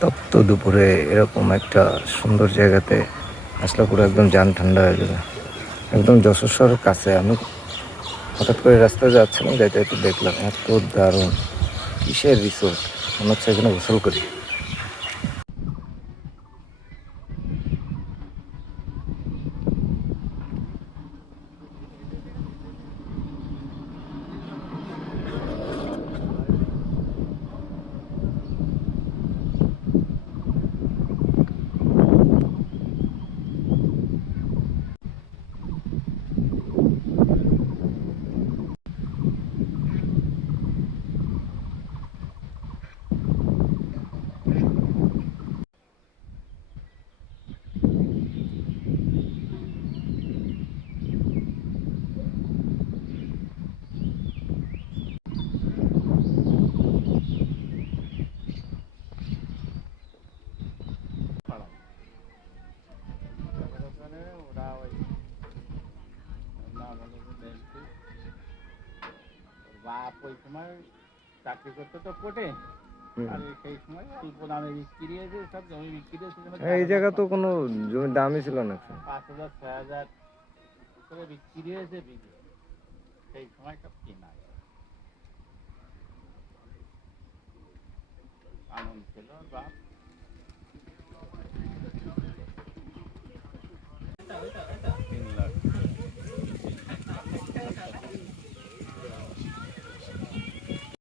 তপ্ত দুপুরে এরকম একটা সুন্দর জায়গাতে আসলে পুরো একদম জান ঠান্ডা হয়ে যাবে। একদম যশোর শহরের কাছে। আমি হঠাৎ করে রাস্তায় যাচ্ছিলাম, যাইতে যাইতে দেখলাম এত দারুণ, কিসের রিসোর্ট, মনে হচ্ছে এখানে গোসল করি। বাপ ওই সময় চাকরি করতে তো কোটে, আর সেই সময় অল্প দামে বিক্রি হয়েছে, সব জমি বিক্রি হয়েছে এই জায়গা তো কোনো জমির দামই ছিল না। 5,000 6,000 করে বিক্রি হয়েছে বিঘে। সেই সময় সব কেনা আনন্দ ছিল বাপ।